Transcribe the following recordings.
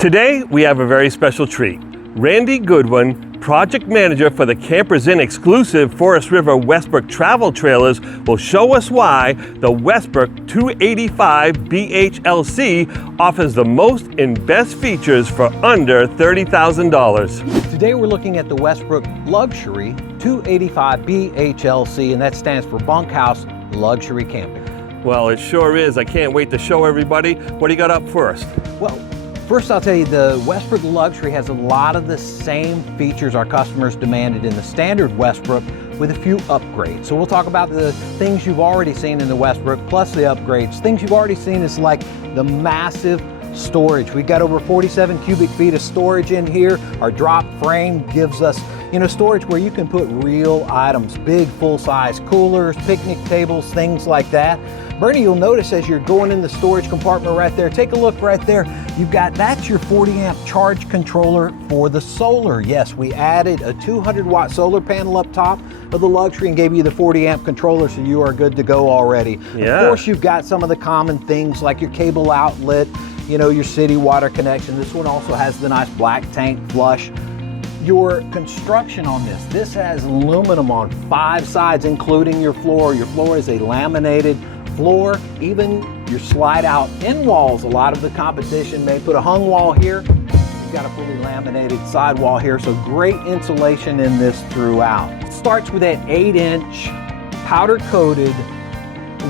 Today, we have a very special treat. Randy Goodwin, Project Manager for the Campers Inn exclusive Forest River Westbrook travel trailers, will show us why the Westbrook 285 BHLC offers the most and best features for under $30,000. Today we're looking at the Westbrook Luxury 285 BHLC, and that stands for Bunkhouse Luxury Camping. Well, it sure is. I can't wait to show everybody. What do you got up first? Well, first I'll tell you, the Westbrook Luxury has a lot of the same features our customers demanded in the standard Westbrook with a few upgrades. So we'll talk about the things you've already seen in the Westbrook plus the upgrades. Things you've already seen is like the massive storage. We've got over 47 cubic feet of storage in here. Our drop frame gives us, storage where you can put real items, big full-size coolers, picnic tables, things like that. Bernie, you'll notice as you're going in the storage compartment right there, take a look right there. That's your 40 amp charge controller for the solar. Yes, we added a 200 watt solar panel up top of the Luxury and gave you the 40 amp controller, so you are good to go already. Yeah. Of course, you've got some of the common things like your cable outlet, your city water connection. This one also has the nice black tank flush. Your construction on this has aluminum on 5 sides, including your floor. Your floor is a laminated floor. Even your slide out end walls, a lot of the competition may put a hung wall here. You've got a fully laminated side wall here, so great insulation in this throughout. It starts with that 8-inch powder coated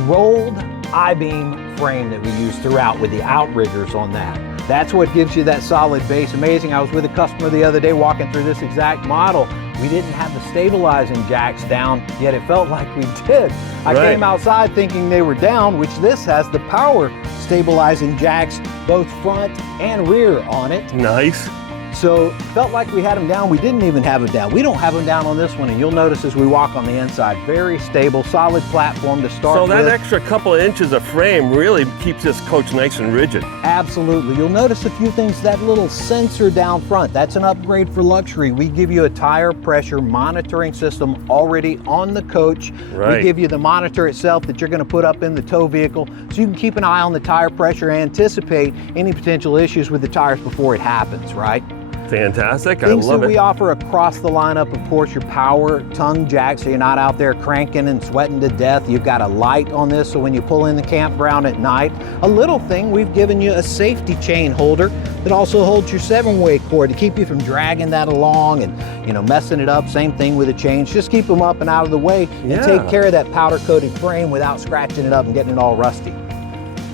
rolled I-beam frame that we use throughout with the outriggers on that. That's what gives you that solid base. Amazing. I was with a customer the other day walking through this exact model. We didn't have the stabilizing jacks down, yet it felt like we did. I came outside thinking they were down, which this has the power stabilizing jacks, both front and rear on it. Nice. So felt like we had them down. We didn't even have them down. We don't have them down on this one, and you'll notice as we walk on the inside, very stable, solid platform to start with. So that extra couple of inches of frame really keeps this coach nice and rigid. Absolutely. You'll notice a few things. That little sensor down front, that's an upgrade for Luxury. We give you a tire pressure monitoring system already on the coach. Right. We give you the monitor itself that you're going to put up in the tow vehicle, so you can keep an eye on the tire pressure and anticipate any potential issues with the tires before it happens, right? Fantastic. I Things love that it. we offer across the lineup, of course, your power tongue jack, so you're not out there cranking and sweating to death. You've got a light on this, so when you pull in the campground at night. A little thing, we've given you a safety chain holder that also holds your 7-way cord to keep you from dragging that along and messing it up. Same thing with the chains. Just keep them up and out of the way and take care of that powder coated frame without scratching it up and getting it all rusty.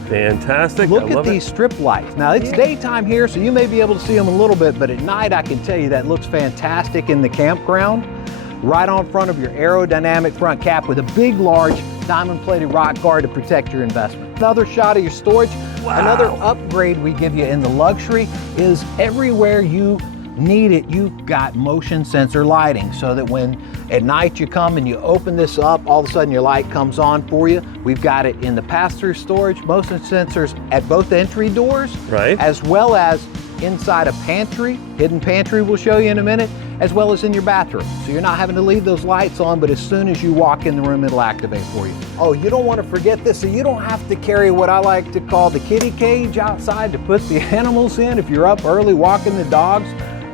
Fantastic. Look at these strip lights. Now it's daytime here, so you may be able to see them a little bit, but at night I can tell you that looks fantastic in the campground. Right on front of your aerodynamic front cap with a big, large diamond plated rock guard to protect your investment. Another shot of your storage. Wow. Another upgrade we give you in the Luxury is everywhere you need it, you've got motion sensor lighting, so that when at night you come and you open this up, all of a sudden your light comes on for you. We've got it in the pass-through storage, motion sensors at both entry doors, as well as inside a pantry, hidden pantry we'll show you in a minute, as well as in your bathroom. So you're not having to leave those lights on, but as soon as you walk in the room, it'll activate for you. Oh, you don't want to forget this, so you don't have to carry what I like to call the kitty cage outside to put the animals in. If you're up early walking the dogs,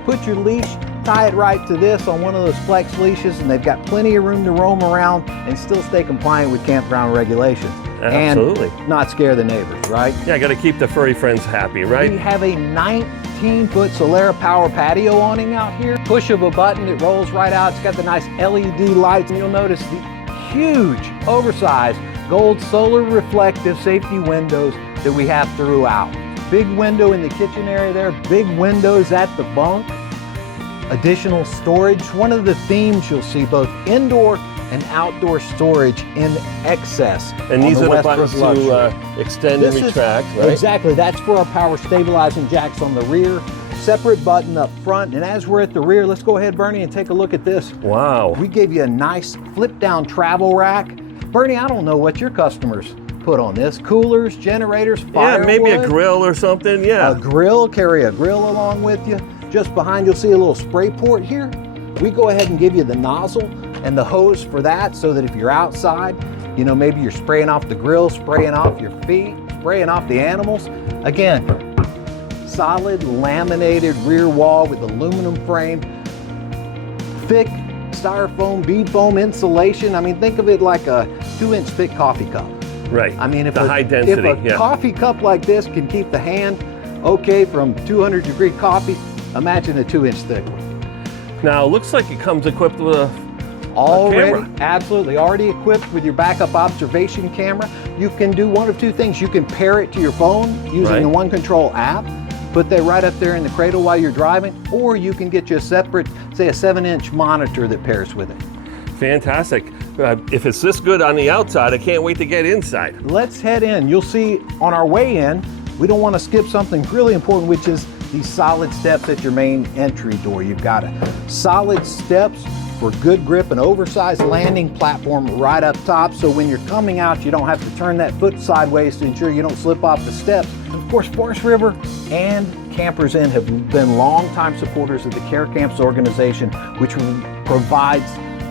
put your leash, tie it right to this on one of those flex leashes, and they've got plenty of room to roam around and still stay compliant with campground regulations. Absolutely. And not scare the neighbors, right? Yeah, I got to keep the furry friends happy, right? We have a 19-foot Solera power patio awning out here. Push of a button, it rolls right out. It's got the nice LED lights, and you'll notice the huge, oversized gold solar reflective safety windows that we have throughout. Big window in the kitchen area there, big windows at the bunk, additional storage. One of the themes you'll see, both indoor and outdoor storage in excess. And these are the buttons to extend and retract, right? Exactly, that's for our power stabilizing jacks on the rear. Separate button up front, and as we're at the rear, let's go ahead, Bernie, and take a look at this. Wow. We gave you a nice flip down travel rack. Bernie, I don't know what your customers put on this. Coolers, generators, firewood. Yeah, maybe a grill or something, yeah. A grill, carry a grill along with you. Just behind you'll see a little spray port here. We go ahead and give you the nozzle and the hose for that, so that if you're outside, maybe you're spraying off the grill, spraying off your feet, spraying off the animals. Again, solid laminated rear wall with aluminum frame, thick styrofoam, bead foam insulation. I mean, think of it like a 2-inch thick coffee cup. Right. I mean, if the high density. If a coffee cup like this can keep the hand okay from 200-degree coffee, imagine a 2-inch thick one. Now, it looks like it comes equipped with a camera. Absolutely, already equipped with your backup observation camera. You can do one of two things. You can pair it to your phone using the One Control app, put that right up there in the cradle while you're driving, or you can get you a separate, say a 7-inch monitor that pairs with it. Fantastic. If it's this good on the outside, I can't wait to get inside. Let's head in. You'll see on our way in, we don't want to skip something really important, which is these solid steps at your main entry door. You've got solid steps for good grip, an oversized landing platform right up top, so when you're coming out, you don't have to turn that foot sideways to ensure you don't slip off the steps. Of course, Forest River and Campers Inn have been longtime supporters of the Care Camps organization, which provides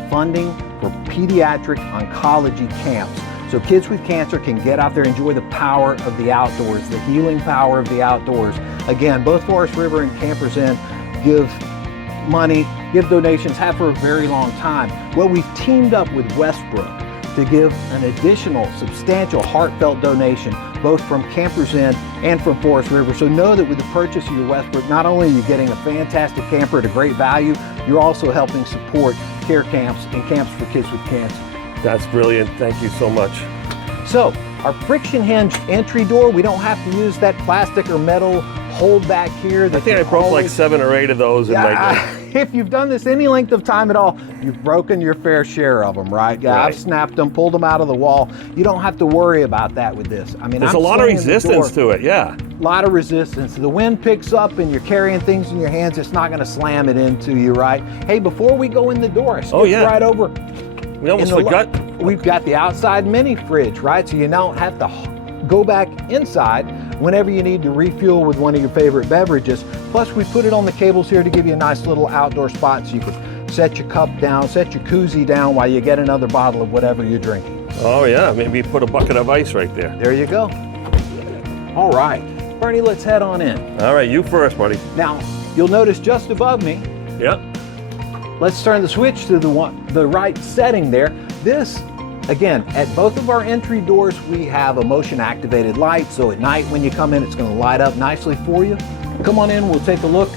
funding for pediatric oncology camps. So kids with cancer can get out there and enjoy the power of the outdoors, the healing power of the outdoors. Again, both Forest River and Campers Inn give money, give donations, have for a very long time. Well, we've teamed up with Westbrook to give an additional substantial heartfelt donation, both from Campers Inn and from Forest River. So know that with the purchase of your Westbrook, not only are you getting a fantastic camper at a great value, you're also helping support care camps and camps for kids with cancer. That's brilliant. Thank you so much. So our friction hinge entry door, we don't have to use that plastic or metal hold back here. I think I broke like 7 or 8 of those. If you've done this any length of time at all, you've broken your fair share of them, right? Yeah, I've snapped them, pulled them out of the wall. You don't have to worry about that with this. I mean, there's a lot of resistance to it, yeah. A lot of resistance. The wind picks up and you're carrying things in your hands, it's not going to slam it into you, right? Hey, before we go in the door, I skipped right over. We almost forgot. We've got the outside mini fridge, right? So you don't have to go back inside whenever you need to refuel with one of your favorite beverages. Plus, we put it on the cables here to give you a nice little outdoor spot so you can set your cup down, set your koozie down while you get another bottle of whatever you're drinking. Oh yeah, maybe put a bucket of ice right there. There you go. All right, Bernie, let's head on in. All right, you first, buddy. Now, you'll notice just above me, let's turn the switch to the right setting there. This, again, at both of our entry doors, we have a motion activated light. So at night when you come in, it's going to light up nicely for you. Come on in, we'll take a look.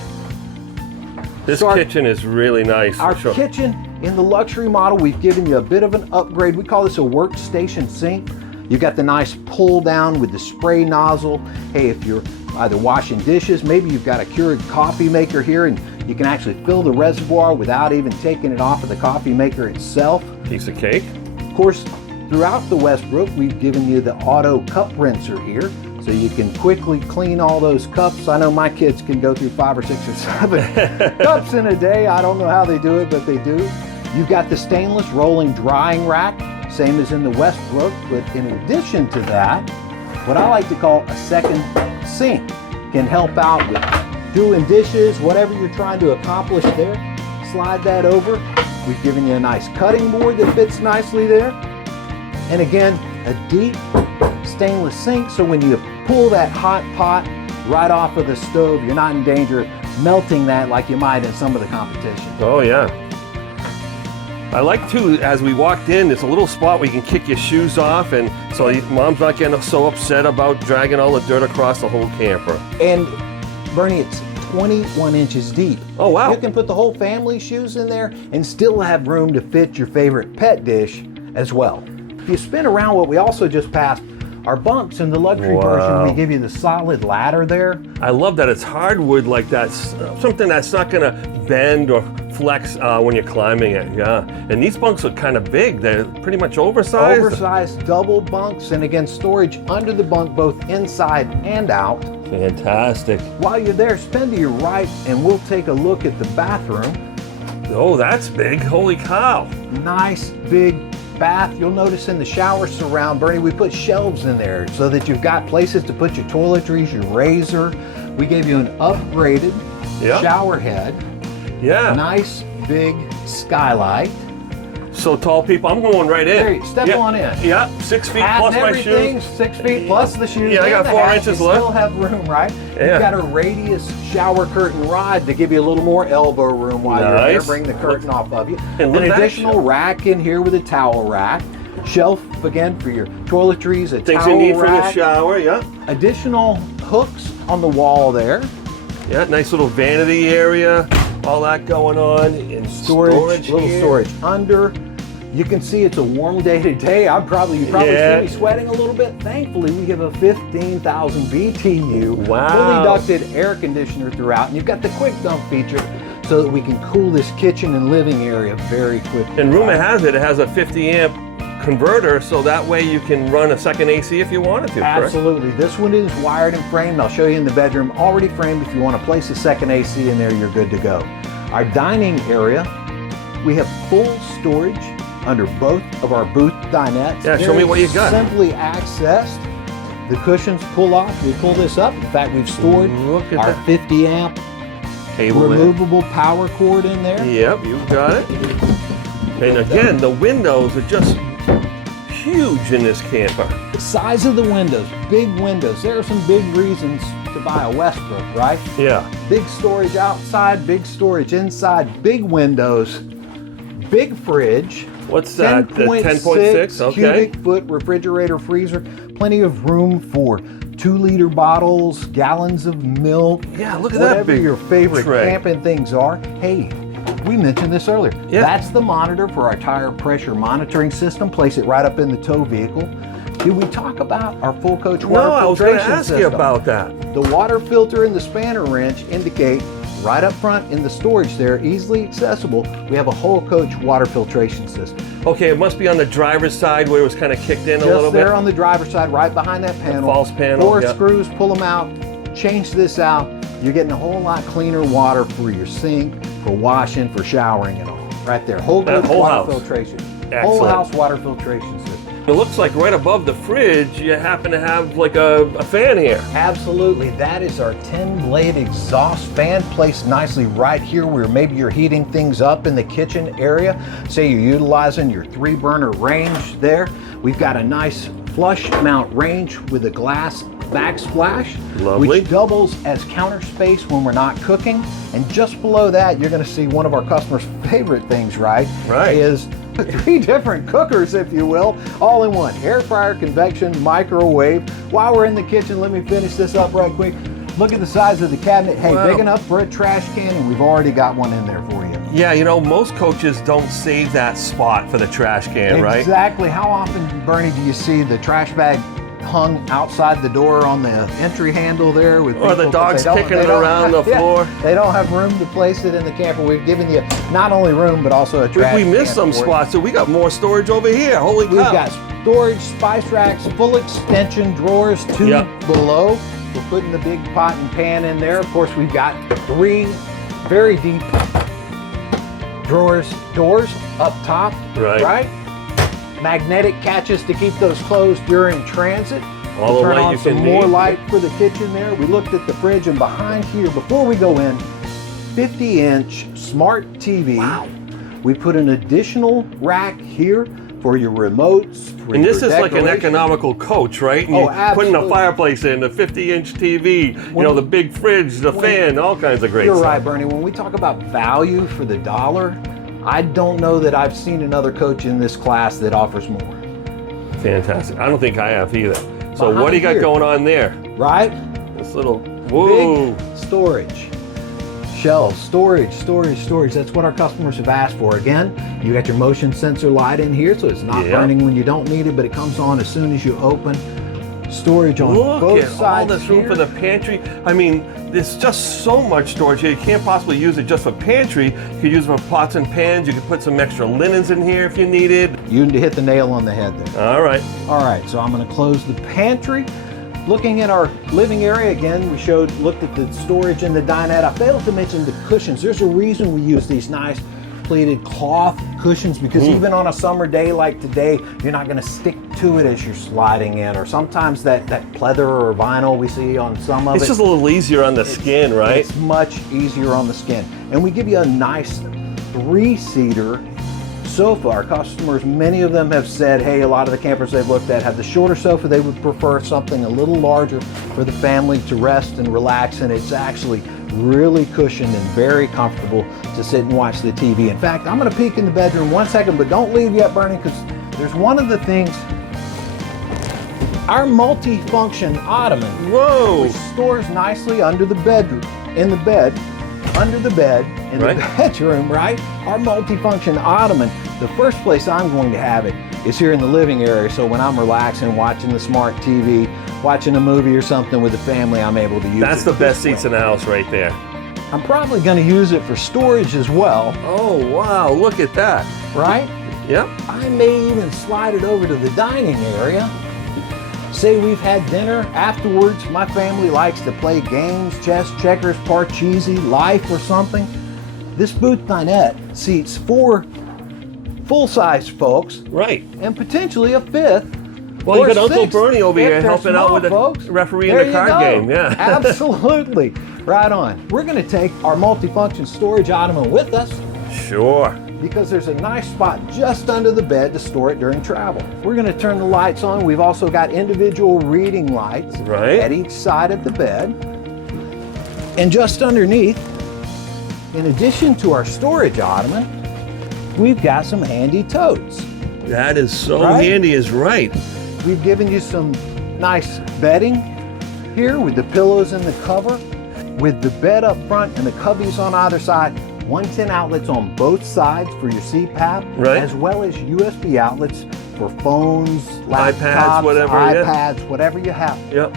This kitchen is really nice. Our kitchen in the luxury model, we've given you a bit of an upgrade. We call this a workstation sink. You've got the nice pull down with the spray nozzle. Hey, if you're either washing dishes, maybe you've got a Keurig coffee maker here and you can actually fill the reservoir without even taking it off of the coffee maker itself. Piece of cake. Of course, throughout the Westbrook, we've given you the auto cup rinser here, so you can quickly clean all those cups. I know my kids can go through 5 or 6 or 7 cups in a day. I don't know how they do it, but they do. You've got the stainless rolling drying rack, same as in the Westbrook, but in addition to that, what I like to call a second sink can help out with doing dishes, whatever you're trying to accomplish there. Slide that over. We've given you a nice cutting board that fits nicely there. And again, a deep stainless sink, so when you pull that hot pot right off of the stove, you're not in danger of melting that like you might in some of the competition. Oh yeah. I like too, as we walked in, there's a little spot where you can kick your shoes off, and so mom's not getting so upset about dragging all the dirt across the whole camper. And Bernie, it's 21 inches deep. Oh wow. You can put the whole family shoes in there and still have room to fit your favorite pet dish as well. If you spin around, what we also just passed are bunks. In the luxury version, we give you the solid ladder there. I love that it's hardwood like that, something that's not gonna bend or flex when you're climbing it, And these bunks are kind of big. They're pretty much oversized. Oversized double bunks, and again, storage under the bunk, both inside and out. Fantastic. While you're there, spin to your right, and we'll take a look at the bathroom. Oh, that's big. Holy cow. Nice big bath. You'll notice in the shower surround, Bernie, we put shelves in there so that you've got places to put your toiletries, your razor. We gave you an upgraded shower head. Yeah. Nice big skylight. So tall people, I'm going right in. There, step on in. Yeah, 6 feet Hat plus and my everything, shoes. 6 feet plus the shoes. Yeah, I got and the 4 hat. inches you left. Still have room, right? Yeah. You've got a radius shower curtain rod to give you a little more elbow room while you're there. Nice. Bring the curtain off of you. And An look at that additional shelf. rack in here with a towel rack. Shelf again for your toiletries, a Things towel you need for the rack. shower, yeah. Additional hooks on the wall there. Yeah, nice little vanity area. All that going on. And Storage, little here. storage under. You can see it's a warm day today. You probably Yeah. see me sweating a little bit. Thankfully, we have a 15,000 BTU Wow. fully ducted air conditioner throughout, and you've got the quick dump feature so that we can cool this kitchen and living area very quickly. And rumor has it has a 50 amp converter, so that way you can run a second AC if you wanted to. correct? Absolutely. This one is wired and framed. I'll show you in the bedroom. Already framed. If you want to place a second AC in there, you're good to go. Our dining area, we have full storage under both of our booth dinettes. Yeah, show me what you got. Simply accessed. The cushions pull off. We pull this up. In fact, we've stored Look at our that. 50 amp Cable there. removable power cord in there. Yep, you got it. And again, the windows are just huge in this camper. The size of the windows, big windows. There are some big reasons to buy a Westbrook, right? Yeah. Big storage outside, big storage inside, big windows, big fridge. What's that? The 10.6? Okay. cubic foot refrigerator freezer. Plenty of room for 2-liter bottles, gallons of milk. Yeah, look at that whatever big your favorite tray. camping things are. Hey, we mentioned this earlier. Yeah. That's the monitor for our tire pressure monitoring system. Place it right up in the tow vehicle. Did we talk about our full coach water No, I was going to filtration ask you system? about that. The water filter and the spanner wrench indicate right up front in the storage there, easily accessible, we have a whole coach water filtration system. Okay, it must be on the driver's side where it was kind of kicked in a little Just bit. there on the driver's side, right behind that panel. false panel, 4 yeah. screws, pull them out, change this out. You're getting a whole lot cleaner water for your sink, for washing, for showering and all. Right there, whole That coach whole water house. filtration. Whole Excellent. house water filtration system. It looks like right above the fridge, you happen to have like a fan here. Absolutely, that is our 10-blade exhaust fan placed nicely right here where maybe you're heating things up in the kitchen area. Say you're utilizing your 3-burner range there. We've got a nice flush mount range with a glass backsplash, Lovely. which doubles as counter space when we're not cooking. And just below that, you're gonna see one of our customers' favorite things, right? Right. Is 3 different cookers, if you will, all in one. Air fryer, convection, microwave. While we're in the kitchen, let me finish this up right quick. Look at the size of the cabinet. Hey, Wow. big enough for a trash can, and we've already got one in there for you. Yeah, you know, most coaches don't save that spot for the trash can, right? Exactly. How often, Bernie, do you see the trash bag hung outside the door on the entry handle there with Or the people 'cause dogs they don't- kicking they it don't around have- the yeah, floor? they don't have room to place it in the camper. We've given you not only room, but also a trash We can missed some for it. spots, so we got more storage over here. Holy We've cow. got storage, spice racks, full extension drawers, 2 Yep. below. We're putting the big pot and pan in there. Of course, we've got 3 very deep doors up top, Right. Magnetic catches to keep those closed during transit. All We'll the turn light on you some can more need. light for the kitchen there. We looked at the fridge, and behind here, before we go in, 50-inch smart TV. Wow. We put an additional rack here for your remotes. for And this your is like an decorations. economical coach, right? And Oh, you're putting a absolutely. fireplace in, a 50-inch TV, you know, the big fridge, the fan, all kinds of great You're stuff. right, Bernie. When we talk about value for the dollar, I don't know that I've seen another coach in this class that offers more. Fantastic. I don't think I have either. So Behind what do you got here. going on there? Right? This little, whoa. Big storage. Shelves, storage. That's what our customers have asked for. Again, you got your motion sensor light in here, so it's not Yeah. burning when you don't need it, but it comes on as soon as you open. Storage on Look both at all sides this room here. for the pantry. I mean, there's just so much storage here. You can't possibly use it just for pantry. You could use it for pots and pans. You could put some extra linens in here if you needed. You hit the nail on the head there. All right. All right, so I'm going to close the pantry. Looking at our living area again, we looked at the storage in the dinette. I failed to mention the cushions. There's a reason we use these nice pleated cloth cushions, because even on a summer day like today, you're not going to stick to it as you're sliding in. Or sometimes that pleather or vinyl we see on some of It's it. just a little easier on the skin, right? It's much easier on the skin. And we give you a nice 3-seater sofa, our customers, many of them have said, hey, a lot of the campers they've looked at have the shorter sofa. They would prefer something a little larger for the family to rest and relax, and it's actually really cushioned and very comfortable to sit and watch the TV. In fact, I'm going to peek in the bedroom 1 second, but don't leave yet, Bernie, because there's one of the things. Our multi-function ottoman, which stores nicely under the bedroom, in the bed, under the bed, in the bedroom, right? Our multi-function ottoman, the first place I'm going to have it is here in the living area, so when I'm relaxing, watching the smart TV, watching a movie or something with the family, I'm able to use it. That's the best seats in the house right there. I'm probably going to use it for storage as well. Oh, wow, look at that. Right? Yep. I may even slide it over to the dining area. Say we've had dinner afterwards, my family likes to play games, chess, checkers, Parcheesi, Life or something. This booth dinette seats 4 full-size folks. Right. And potentially a 5th. Well, you got Uncle Bernie over here helping out with the referee in the card game. Yeah. Absolutely. Right on. We're going to take our multifunction storage ottoman with us. Sure. Because there's a nice spot just under the bed to store it during travel. We're going to turn the lights on. We've also got individual reading lights at each side of the bed. And just underneath, in addition to our storage ottoman, we've got some handy totes. That is so handy, is right. We've given you some nice bedding here with the pillows and the cover, with the bed up front and the cubbies on either side. 110 outlets on both sides for your CPAP, as well as USB outlets for phones, laptops, iPads, whatever you have. Yep.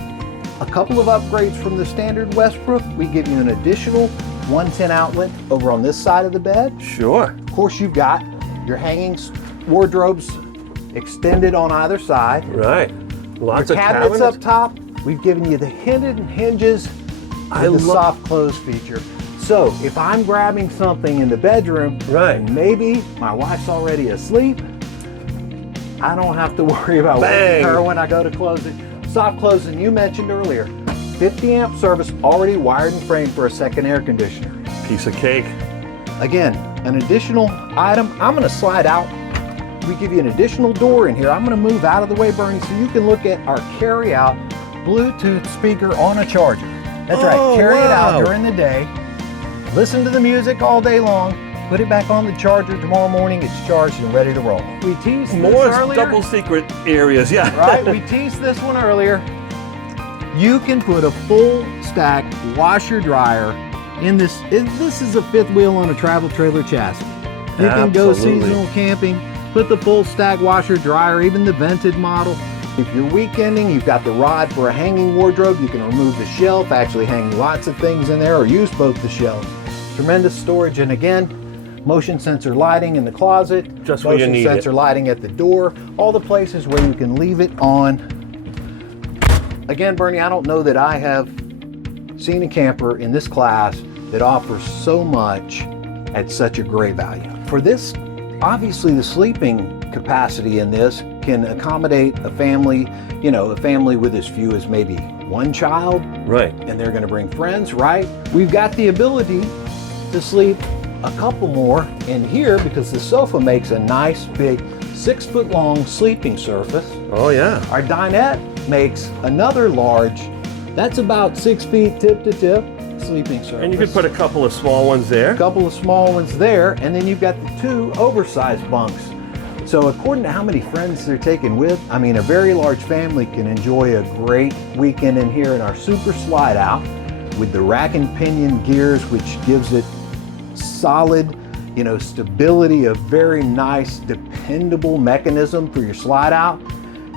A couple of upgrades from the standard Westbrook. We give you an additional 110 outlet over on this side of the bed. Sure. Of course, you've got your hanging wardrobes extended on either side. Right. Lots of cabinets up top. We've given you the hidden hinges with the soft close feature. So if I'm grabbing something in the bedroom, and maybe my wife's already asleep, I don't have to worry about waking her when I go to close it. Soft closing, you mentioned earlier, 50 amp service already wired and framed for a second air conditioner. Piece of cake. Again, an additional item. I'm going to slide out. We give you an additional door in here. I'm going to move out of the way, Bernie, so you can look at our carry-out Bluetooth speaker on a charger. That's right, carry it out during the day. Listen to the music all day long, put it back on the charger tomorrow morning, it's charged and ready to roll. We teased this earlier. Double secret areas, Right, we teased this one earlier. You can put a full stack washer dryer in this. This is a 5th wheel on a travel trailer chassis. You can go seasonal camping, put the full stack washer dryer, even the vented model. If you're weekending, you've got the rod for a hanging wardrobe. You can remove the shelf, actually hang lots of things in there, or use both the shelves. Tremendous storage, and again, motion sensor lighting in the closet, just where you need motion sensor lighting at the door, all the places where you can leave it on. Again, Bernie, I don't know that I have seen a camper in this class that offers so much at such a great value. For this, obviously the sleeping capacity in this can accommodate a family, you know, a family with as few as maybe 1 child. Right. And they're going to bring friends, right? We've got the ability to sleep a couple more in here because the sofa makes a nice big 6-foot long sleeping surface. Oh yeah. Our dinette makes another large, that's about 6 feet tip to tip sleeping surface. And you could put a couple of small ones there. A couple of small ones there, and then you've got the 2 oversized bunks. So according to how many friends they're taking with, I mean, a very large family can enjoy a great weekend in here in our super slide out with the rack and pinion gears, which gives it solid, you know, stability, a very nice, dependable mechanism for your slide out.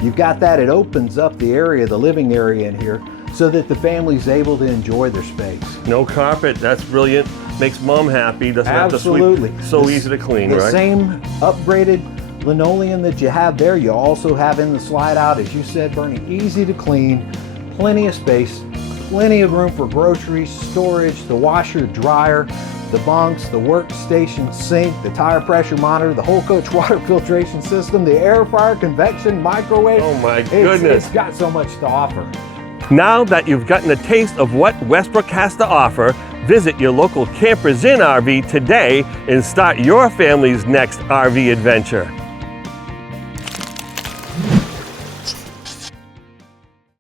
You've got that, it opens up the area, the living area in here, so that the family's able to enjoy their space. No carpet, that's brilliant. Makes mom happy, doesn't have to sweep. So easy to clean, right? The same upgraded linoleum that you have there, you also have in the slide out, as you said, Bernie, easy to clean, plenty of space, plenty of room for groceries, storage, the washer, dryer, the bunks, the workstation sink, the tire pressure monitor, the whole coach water filtration system, the air fryer, convection, microwave. Oh my goodness. It's got so much to offer. Now that you've gotten a taste of what Westbrook has to offer, Visit your local Campers Inn RV today and start your family's next RV adventure.